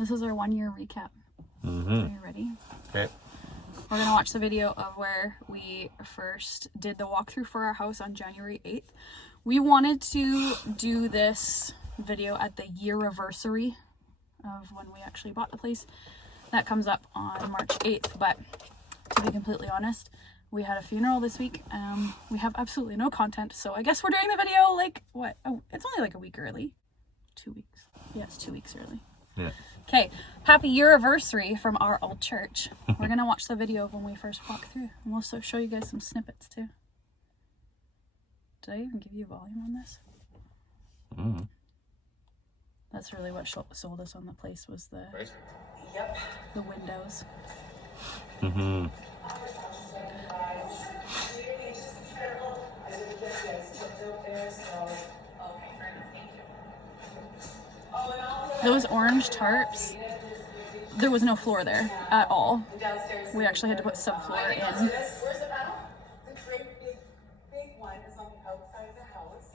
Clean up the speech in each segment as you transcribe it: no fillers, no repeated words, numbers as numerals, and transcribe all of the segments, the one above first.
This is our 1 year recap. Mm-hmm. Are you ready? Okay. We're gonna watch the video of where we first did the walkthrough for our house on January 8th. We wanted to do this video at the year-iversary of when we actually bought the place. That comes up on March 8th, but to be completely honest, we had a funeral this week. We have absolutely no content, so I guess we're doing the video like, what? Oh, it's only like a week early. 2 weeks. Yeah, it's 2 weeks early. Yeah. Okay, happy year-iversary from our old church. We're gonna watch the video of when we first walked through, and we'll also show you guys some snippets too. Did I even give you volume on this? Mm-hmm. That's really what sold us on the place, was the the windows. Mm-hmm. Those orange tarps, there was no floor there at all. We actually had to put subfloor in. Where's the panel? The great big one is on the outside of the house.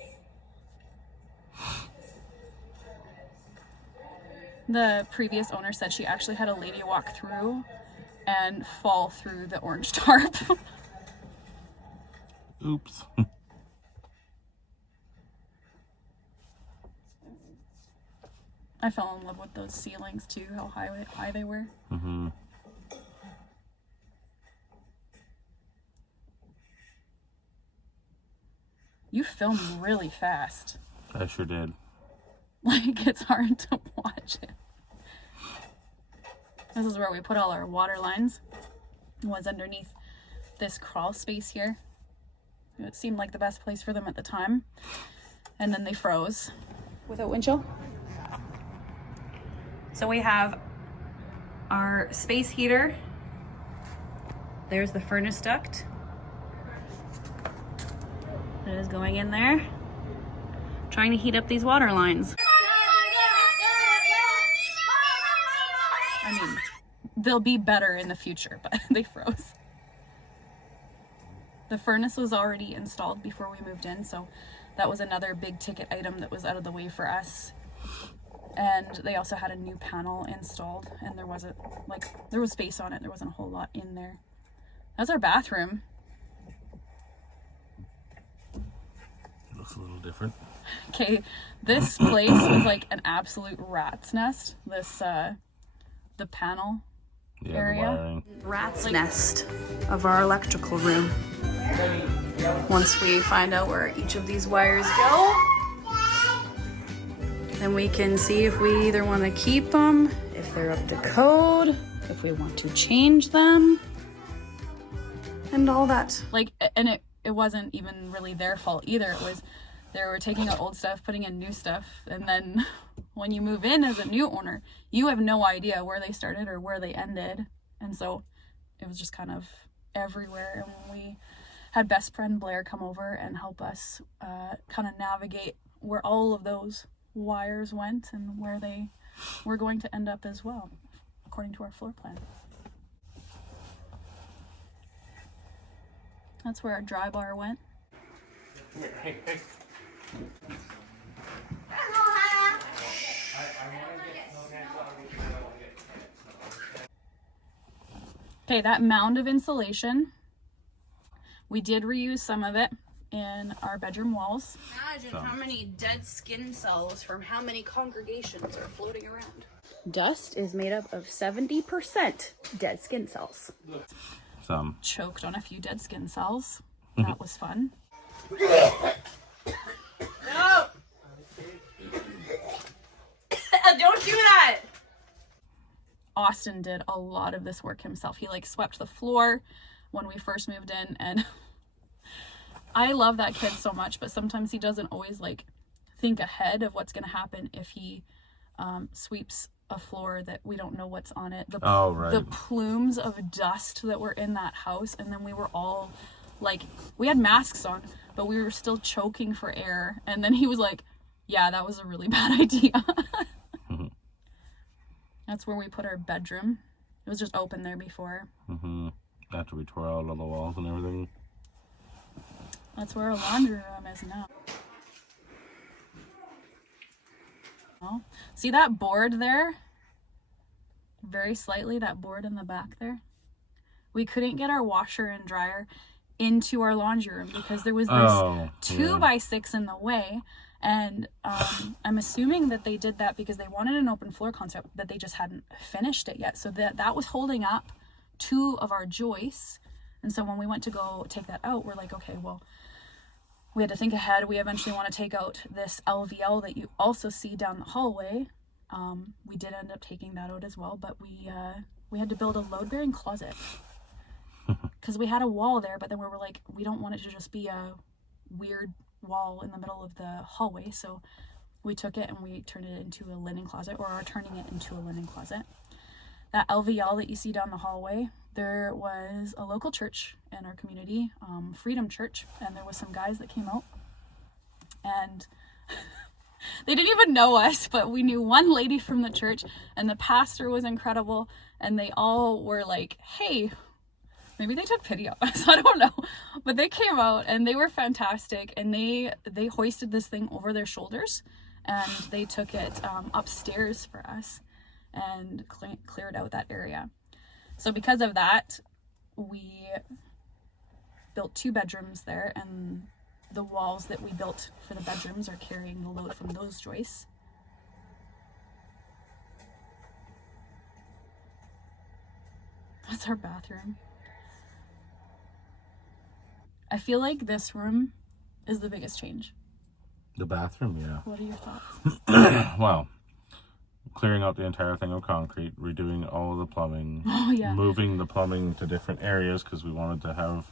The previous owner said she actually had a lady walk through and fall through the orange tarp. Oops. I fell in love with those ceilings too, how high they were. Mm-hmm. You filmed really fast. I sure did. Like, it's hard to watch it. This is where we put all our water lines. It was underneath this crawl space here. It seemed like the best place for them at the time. And then they froze. Without wind chill. So we have our space heater. There's the furnace duct. It is going in there. Trying to heat up these water lines. I mean, they'll be better in the future, but they froze. The furnace was already installed before we moved in, so that was another big ticket item that was out of the way for us. And they also had a new panel installed, and there was space on it. There wasn't a whole lot in there. That's our bathroom. It looks a little different. Okay, this place was like an absolute rat's nest. This, the panel area. Rat's nest of our electrical room. Once we find out where each of these wires go, then we can see if we either want to keep them, if they're up to code, if we want to change them, and all that. Like, and it wasn't even really their fault either. It was, they were taking out old stuff, putting in new stuff, and then when you move in as a new owner, you have no idea where they started or where they ended. And so it was just kind of everywhere. And we had best friend Blair come over and help us kind of navigate where all of those wires went and where they were going to end up as well, according to our floor plan. That's where our dry bar went. Hey. Okay, that mound of insulation, we did reuse some of it in our bedroom walls. Imagine how many dead skin cells from how many congregations are floating around. Dust is made up of 70% dead skin cells. Some. Choked on a few dead skin cells. That was fun. No! Don't do that! Austin did a lot of this work himself. He like swept the floor when we first moved in, and I love that kid so much, but sometimes he doesn't always like think ahead of what's going to happen if he sweeps a floor that we don't know what's on it. The plumes of dust that were in that house, and then we were all like, we had masks on, but we were still choking for air. And then he was like, yeah, that was a really bad idea. Mm-hmm. That's where we put our bedroom. It was just open there before. Mm-hmm. After we tore out all the walls and everything. That's where our laundry room is now. Oh, see that board there? very slightly, that board in the back there. We couldn't get our washer and dryer into our laundry room because there was this 2x6 in the way. And I'm assuming that they did that because they wanted an open floor concept, but they just hadn't finished it yet. So that was holding up 2 of our joists. And so when we went to go take that out, we're like, okay, well, we had to think ahead. We eventually want to take out this LVL that you also see down the hallway. We did end up taking that out as well, but we had to build a load-bearing closet because we had a wall there, but then we were like, we don't want it to just be a weird wall in the middle of the hallway. So we took it and we turned it into a linen closet, or are turning it into a linen closet. That LVL that you see down the hallway, there was a local church in our community, Freedom Church, and there was some guys that came out, and they didn't even know us, but we knew one lady from the church, and the pastor was incredible, and they all were like, hey, maybe they took pity on us, I don't know, but they came out and they were fantastic, and they hoisted this thing over their shoulders, and they took it upstairs for us and cleared out that area. So because of that, we built 2 bedrooms there, and the walls that we built for the bedrooms are carrying the load from those joists. That's our bathroom. I feel like this room is the biggest change. The bathroom, yeah. What are your thoughts? Well, clearing out the entire thing of concrete, redoing all of the plumbing, moving the plumbing to different areas because we wanted to have,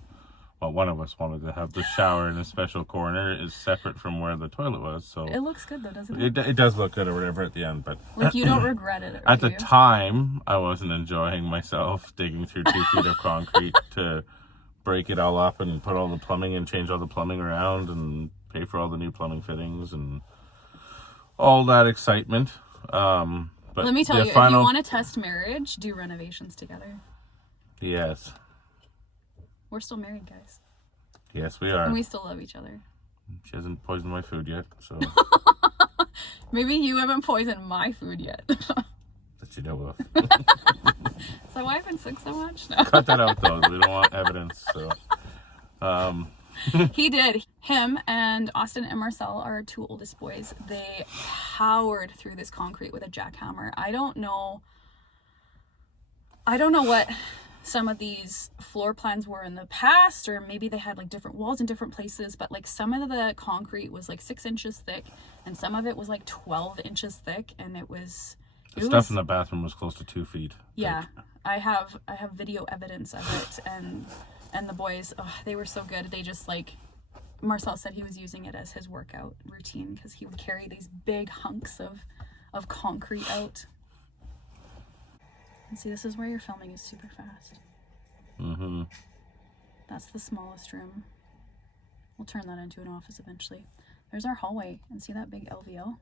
well, one of us wanted to have the shower in a special corner is separate from where the toilet was. So it looks good though, doesn't it? It does look good or whatever at the end, but like you don't regret it. At the time, I wasn't enjoying myself digging through 2 feet of concrete to break it all up and put all the plumbing and change all the plumbing around and pay for all the new plumbing fittings and all that excitement. But let me tell you, if you want to test marriage, do renovations together. Yes. We're still married, guys. Yes, we are. And we still love each other. She hasn't poisoned my food yet, so. Maybe you haven't poisoned my food yet. That you know of. Is that why I've been sick so much? No. Cut that out, though. We don't want evidence, so. He did. Him and Austin and Marcel are our 2 oldest boys. They powered through this concrete with a jackhammer. I don't know what some of these floor plans were in the past, or maybe they had like different walls in different places, but like some of the concrete was like 6 inches thick and some of it was like 12 inches thick, and it was stuff in the bathroom was close to 2 feet. Yeah, I have video evidence of it, and the boys, they were so good. They just like, Marcel said he was using it as his workout routine because he would carry these big hunks of concrete out. And see, this is where your filming is super fast. Mm-hmm. That's the smallest room. We'll turn that into an office eventually. There's our hallway, and see that big LVL?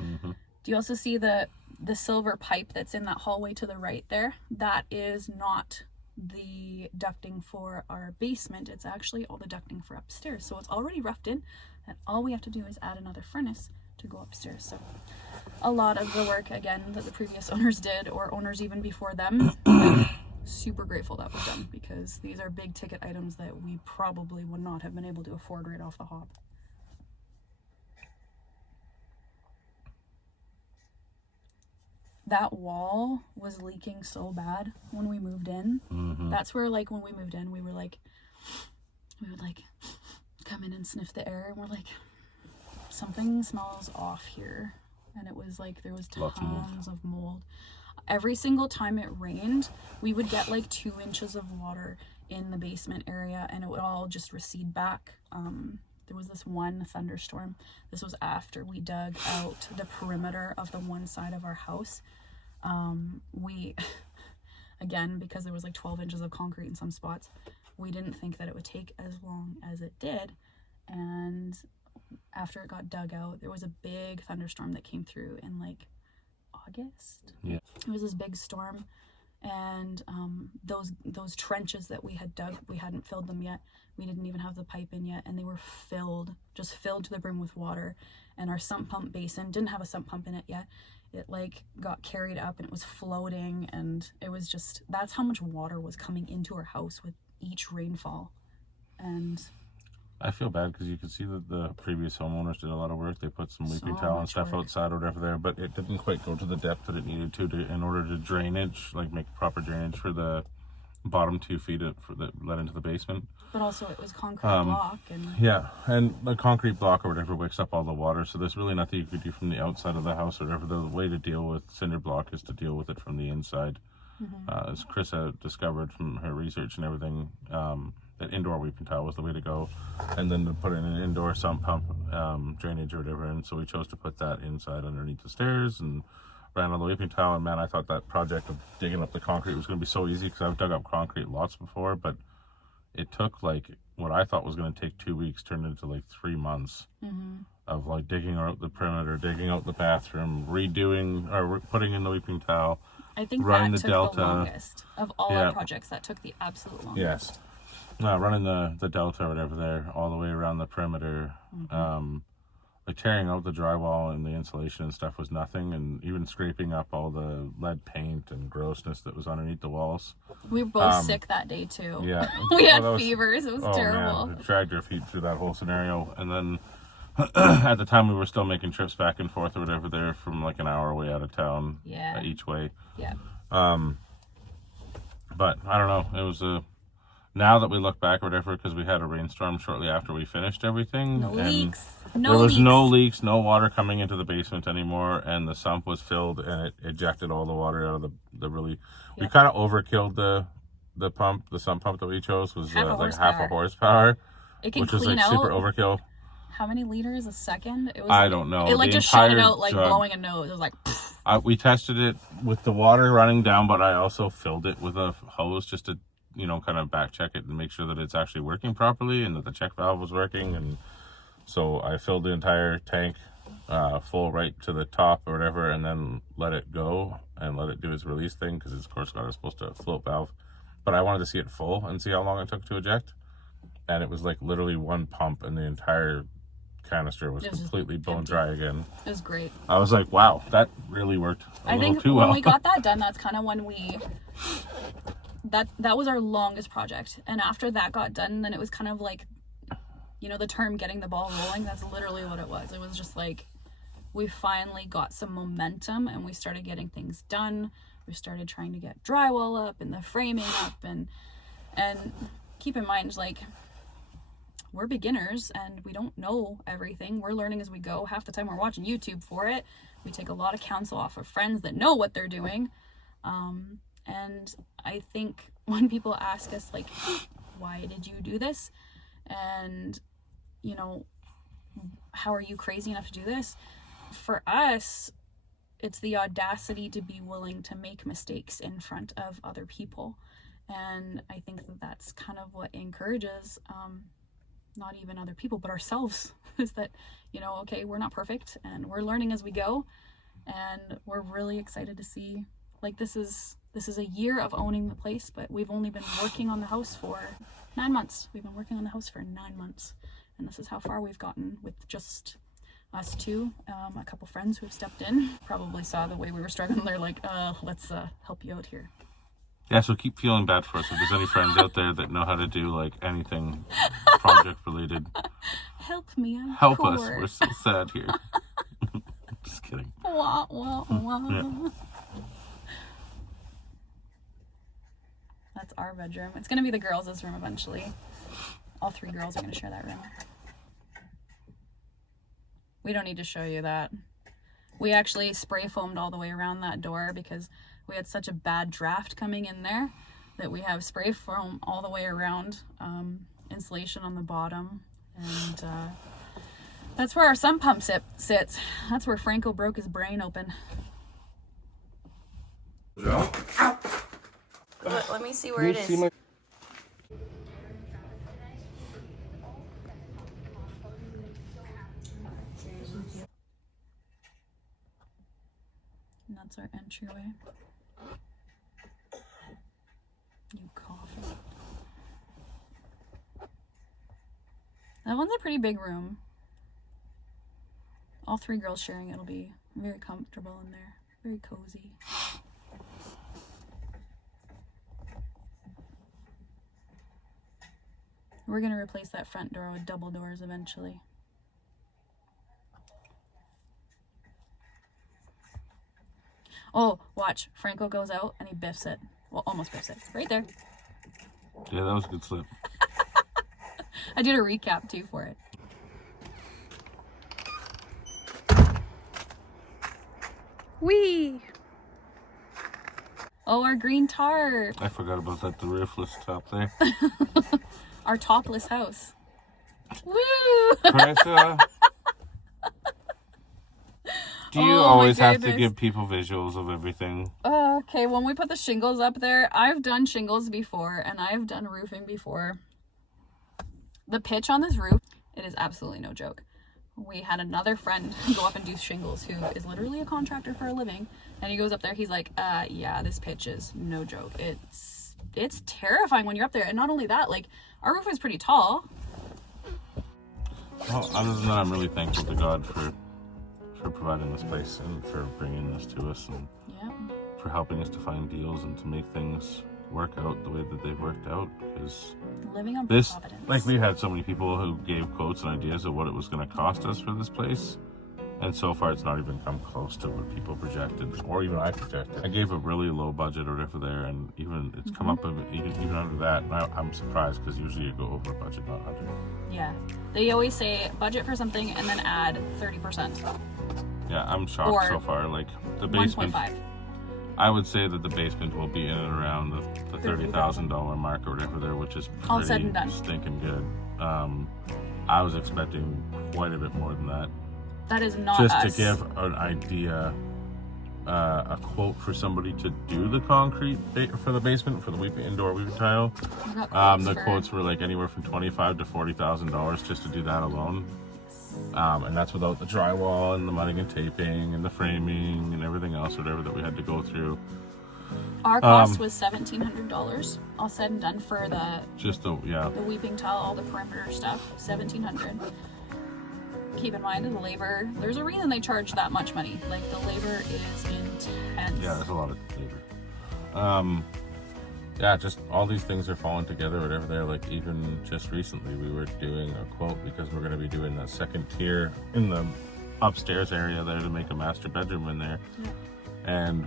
Mm-hmm. Do you also see the silver pipe that's in that hallway to the right there? That is not the ducting for our basement. It's actually all the ducting for upstairs. So it's already roughed in, and all we have to do is add another furnace to go upstairs. So a lot of the work, again, that the previous owners did, or owners even before them. I'm super grateful that was done, because these are big ticket items that we probably would not have been able to afford right off the hop. That wall was leaking so bad when we moved in. Mm-hmm. That's where, like, when we moved in, we would come in and sniff the air, and we're like, something smells off here. And it was like, there was tons of mold. Every single time it rained, we would get like 2 inches of water in the basement area, and it would all just recede back. There was this one thunderstorm. This was after we dug out the perimeter of the one side of our house. We, again, because there was like 12 inches of concrete in some spots, we didn't think that it would take as long as it did. And after it got dug out, there was a big thunderstorm that came through in like August. Yeah. It was this big storm, and those trenches that we had dug, we hadn't filled them yet. We didn't even have the pipe in yet, and they were filled to the brim with water. And our sump pump basin didn't have a sump pump in it yet. it like got carried up and it was floating, and it was just, that's how much water was coming into our house with each rainfall. And I feel bad because you can see that the previous homeowners did a lot of work. They put some weeping So towel and much stuff work. outside or whatever there, but it didn't quite go to the depth that it needed to in order to drainage, like make proper drainage for the bottom 2 feet that led into the basement. but also it was concrete block, and Yeah, and the concrete block or whatever wicks up all the water, so there's really nothing you could do from the outside of the house or whatever. The way to deal with cinder block is to deal with it from the inside. As Chris had discovered from her research and everything, that indoor weeping tile was the way to go, and then to put in an indoor sump pump drainage or whatever. And so we chose to put that inside underneath the stairs and ran on the weeping tile. And man, I thought that project of digging up the concrete was going to be so easy because I've dug up concrete lots before, but it took like what I thought was going to take 2 weeks turned into like 3 months of like digging out the perimeter, digging out the bathroom, redoing or putting in the weeping tile. I think running that the took delta. the longest of all Yeah. our projects. That took the absolute longest. Yes. Running the delta or whatever there all the way around the perimeter. Like tearing out the drywall and the insulation and stuff was nothing, and even scraping up all the lead paint and grossness that was underneath the walls. We were both sick that day too. Yeah. We had that was- fevers. It was terrible. Man, it dragged our feet through that whole scenario. And then at the time we were still making trips back and forth or whatever there from like an hour away out of town Yeah. each way. Yeah. But I don't know. It was now that we look back or whatever, because we had a rainstorm shortly after we finished everything. No and leaks. there was no leaks, no water coming into the basement anymore, and the sump was filled and it ejected all the water out of the really. We kind of overkilled the sump pump that we chose was like half a horsepower, It can which was clean like out super overkill. how many liters a second? It was. I don't know. It like The just shut it entire out like jug. blowing a nose. It was like. We tested it with the water running down, but I also filled it with a hose just to, kind of back check it and make sure that it's actually working properly and that the check valve was working. And so I filled the entire tank full right to the top or whatever, and then let it go and let it do its release thing because it's, of course, got a supposed to float valve. But I wanted to see it full and see how long it took to eject. And it was like literally one pump and the entire canister was completely bone dry again. It was great. I was like, wow, that really worked I think too when well. we got that done, that's kind of when that was our longest project. And after that got done, then it was kind of like, the term getting the ball rolling. That's literally what it was. It was just like we finally got some momentum and we started getting things done. We started trying to get drywall up and the framing up, and keep in mind, like, we're beginners and we don't know everything. We're learning as we go. Half the time we're watching YouTube for it. We take a lot of counsel off of friends that know what they're doing. And I think when people ask us, like, why did you do this? And, how are you crazy enough to do this? For us, it's the audacity to be willing to make mistakes in front of other people. And I think that that's kind of what encourages, not even other people, but ourselves, is that, okay, we're not perfect and we're learning as we go. And we're really excited to see, like, this is a year of owning the place, but we've only been working on the house for 9 months. We've been working on the house for 9 months. And this is how far we've gotten with just us two. A couple friends who have stepped in probably saw the way we were struggling. They're like, let's help you out here. Yeah, so keep feeling bad for us. If there's any friends out there that know how to do like anything project related, help me. I'm help poor. us. We're so sad here. Just kidding. Wah, wah, wah. Yeah. That's our bedroom. It's going to be the girls' room eventually. All 3 girls are going to share that room. We don't need to show you that. We actually spray foamed all the way around that door because we had such a bad draft coming in there that we have spray foam all the way around, insulation on the bottom. And that's where our sump pump sits. That's where Franco broke his brain open. Let me see where it is. And that's our entryway. You cough. That one's a pretty big room. All 3 girls sharing, it'll be very comfortable in there. Very cozy. We're gonna replace that front door with double doors eventually. Oh, watch. Franco goes out and he biffs it. Well, almost biffs it. Right there. Yeah, that was a good slip. I did a recap too for it. Whee! Oh, our green tarp. I forgot about that, the roofless top there. Our topless house. Woo! Carissa, do you Oh, my always have to goodness. give people visuals of everything? Okay, when we put the shingles up there, I've done shingles before and I've done roofing before. The pitch on this roof, it is absolutely no joke. We had another friend go up and do shingles who is literally a contractor for a living, and he goes up there, he's like, yeah, this pitch is no joke. It's terrifying when you're up there. And not only that, like, our roof is pretty tall. Well, other than that, I'm really thankful to God for providing this place and for bringing this to us and Yeah. for helping us to find deals and to make things work out the way that they've worked out, because Living on this, Providence. like, we had so many people who gave quotes and ideas of what it was going to cost us for this place, and so far it's not even come close to what people projected, or even I projected. I gave a really low budget or whatever there, and even it's come up even under that, and I'm surprised, because usually you go over budget, not under. Yeah. They always say budget for something and then add 30%. Yeah, I'm shocked Or so far. Like, the basement, 1.5. I would say that the basement will be in and around the $30,000 mark or whatever there, which is All said pretty and done. stinking good. I was expecting quite a bit more than that. That is not Just us. to give an idea, a quote for somebody to do the concrete for the basement, for the indoor weeping tile. We got quotes The for- quotes were like anywhere from $25,000 to $40,000 just to do that alone. And that's without the drywall and the mudding and taping and the framing and everything else, whatever that we had to go through. Our cost was $1,700, all said and done, for the weeping tile, all the perimeter stuff. $1,700. Keep in mind, the labor. There's a reason they charge that much money. Like, the labor is intense. Yeah, there's a lot of labor. Yeah, just all these things are falling together, whatever they're like. Even just recently, we were doing a quote because we're going to be doing a second tier in the upstairs area there to make a master bedroom in there. Yeah. And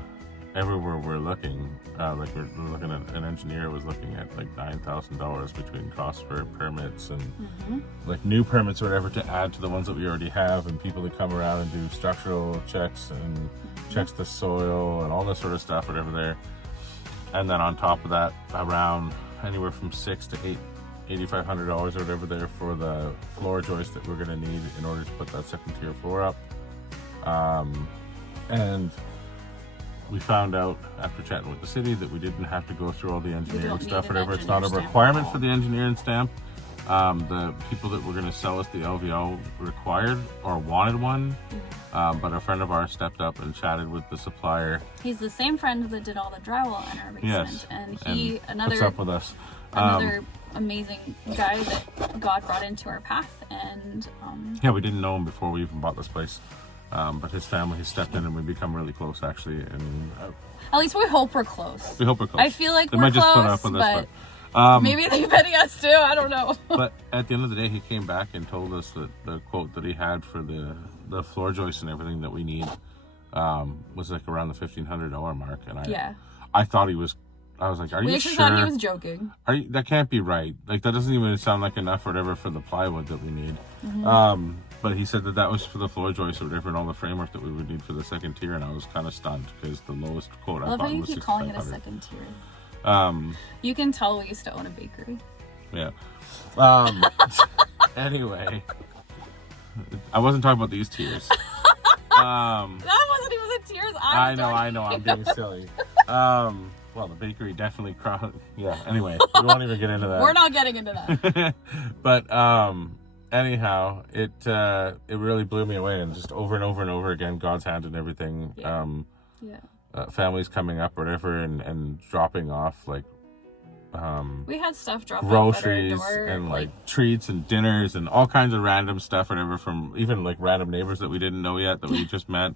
everywhere we're looking, like we're looking at, an engineer was looking at like $9,000 between costs for permits and like new permits or whatever to add to the ones that we already have, and people that come around and do structural checks and checks the soil and all this sort of stuff, whatever there. And then on top of that, around anywhere from $600 to $8,500 or whatever there for the floor joist that we're going to need in order to put that second tier floor up. And we found out after chatting with the city that we didn't have to go through all the engineering need stuff, an whatever. It's not a engineer stamp requirement at for all. the engineering stamp. The people that were going to sell us the LVL required or wanted one, but a friend of ours stepped up and chatted with the supplier. He's the same friend that did all the drywall in our basement. Yes, And and puts up with us. another amazing guy that God brought into our path. And Yeah, we didn't know him before we even bought this place, but his family has stepped in and we've become really close, actually. And at least we hope we're close. we hope we're close. I feel like they we're might just close, put up with us, but but maybe they're betting us too. I don't know. but at the end of the day, he came back and told us that the quote that he had for the floor joists and everything that we need was like around the $1,500 mark. And I thought I was like, are We you actually sure? thought he was joking. That can't be right. Like, that doesn't even sound like enough or whatever for the plywood that we need. But he said that was for the floor joists or whatever and all the framework that we would need for the second tier, and I was kind of stunned because the lowest quote I I love how bought you was keep calling it a $6,500. second tier. You can tell we used to own a bakery. Yeah. Anyway, I wasn't talking about these tiers. That wasn't even the tiers I know, I'm being silly. Well, the bakery definitely yeah, anyway, we won't even get into that. We're not getting into that. But anyhow, it really blew me away, and just over and over and over again, God's hand in everything. Families coming up or whatever and dropping off like We had stuff dropped groceries off at our door, and like treats and dinners and all kinds of random stuff, whatever, from even like random neighbors that we didn't know yet that we just met.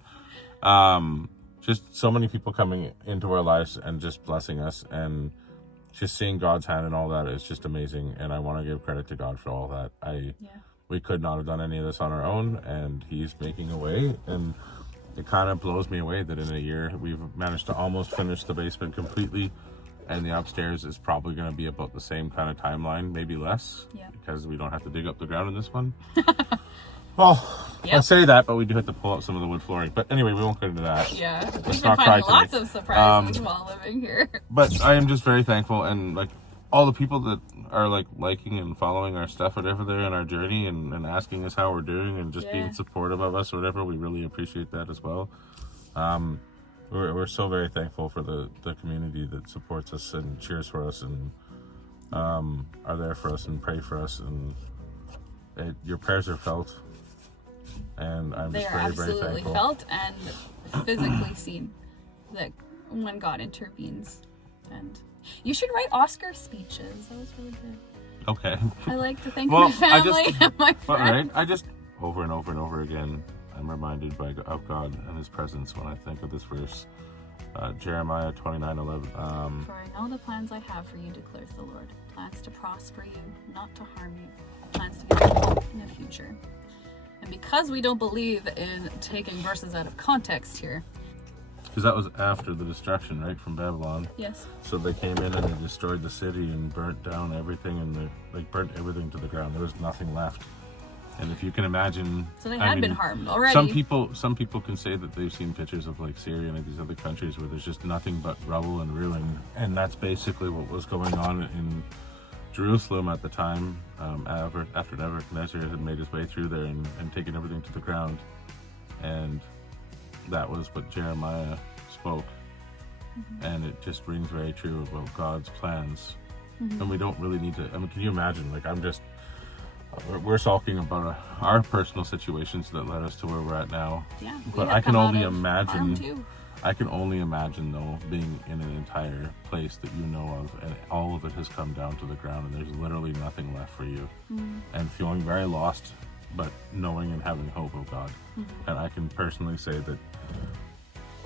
just so many people coming into our lives and just blessing us, and just seeing God's hand and all that is just amazing. And I want to give credit to God for all that. We could not have done any of this on our own, and He's making a way. And it kind of blows me away that in a year we've managed to almost finish the basement completely, and the upstairs is probably going to be about the same kind of timeline, maybe less, because we don't have to dig up the ground in this one. Well, I say that, but we do have to pull up some of the wood flooring. But anyway, we won't get into that. Yeah, Let's we've not been cry finding today. lots of surprises while living here. But I am just very thankful, and like all the people that are like liking and following our stuff, whatever they're in our journey, and asking us how we're doing, and just being supportive of us or whatever, we really appreciate that as well. We're so very thankful for the community that supports us and cheers for us and are there for us and pray for us, and your prayers are felt, and I'm just very, very thankful. They are absolutely felt and physically seen that when God intervenes. And you should write Oscar speeches. That was really good. Okay. I like to thank my family and my friends. Right, I just over and over and over again, I'm reminded of God and His presence when I think of this verse. Jeremiah 29:11. For I know the plans I have for you, declares the Lord. Plans to prosper you, not to harm you. Plans to give you hope in the future. And because we don't believe in taking verses out of context here. Because that was after the destruction, right, from Babylon. Yes. So they came in and they destroyed the city and burnt down everything, and they burnt everything to the ground. There was nothing left. And if you can imagine, so they had been harmed already. Some people can say that they've seen pictures of like Syria and these other countries where there's just nothing but rubble and ruin, and that's basically what was going on in Jerusalem at the time. After Nebuchadnezzar had made his way through there and taken everything to the ground, and that was what Jeremiah spoke, and it just rings very true about God's plans, and we don't really need to. I mean, can you imagine? Like, we're talking about our personal situations that led us to where we're at now. Yeah, but I can only imagine. I can only imagine, though, being in an entire place that you know of, and all of it has come down to the ground, and there's literally nothing left for you, and feeling very lost, but knowing and having hope of God. And I can personally say that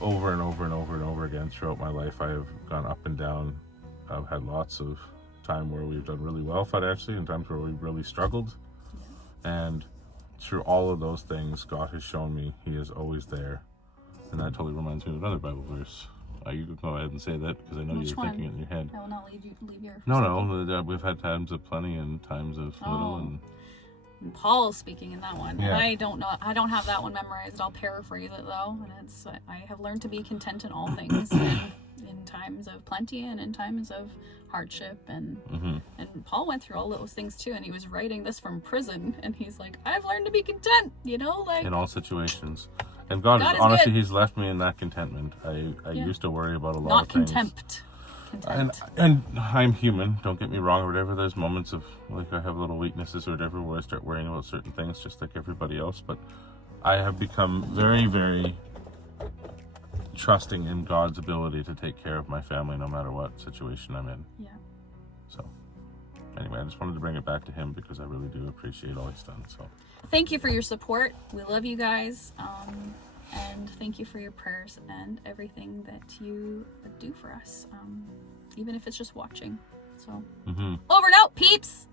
over and over and over and over again throughout my life, I have gone up and down. I've had lots of time where we've done really well financially and times where we've really struggled. And through all of those things, God has shown me He is always there. And that totally reminds me of another Bible verse. You can go ahead and say that because I know you're thinking it in your head. I will not leave your. No, we've had times of plenty and times of little. And Paul's speaking in that one. Yeah. I don't have that one memorized. I'll paraphrase it though. And I have learned to be content in all things, in times of plenty and in times of hardship. And Paul went through all those things too. And he was writing this from prison. And he's like, I've learned to be content. Like in all situations. And God is honestly, good. He's left me in that contentment. I used to worry about a lot of things. Not contempt. And I'm human, don't get me wrong or whatever. There's moments of, like, I have little weaknesses or whatever where I start worrying about certain things just like everybody else. But I have become very, very trusting in God's ability to take care of my family no matter what situation I'm in. Yeah. So anyway, I just wanted to bring it back to Him because I really do appreciate all He's done. So thank you for your support. We love you guys. And thank you for your prayers and everything that you do for us, even if it's just watching. So, over and out, peeps!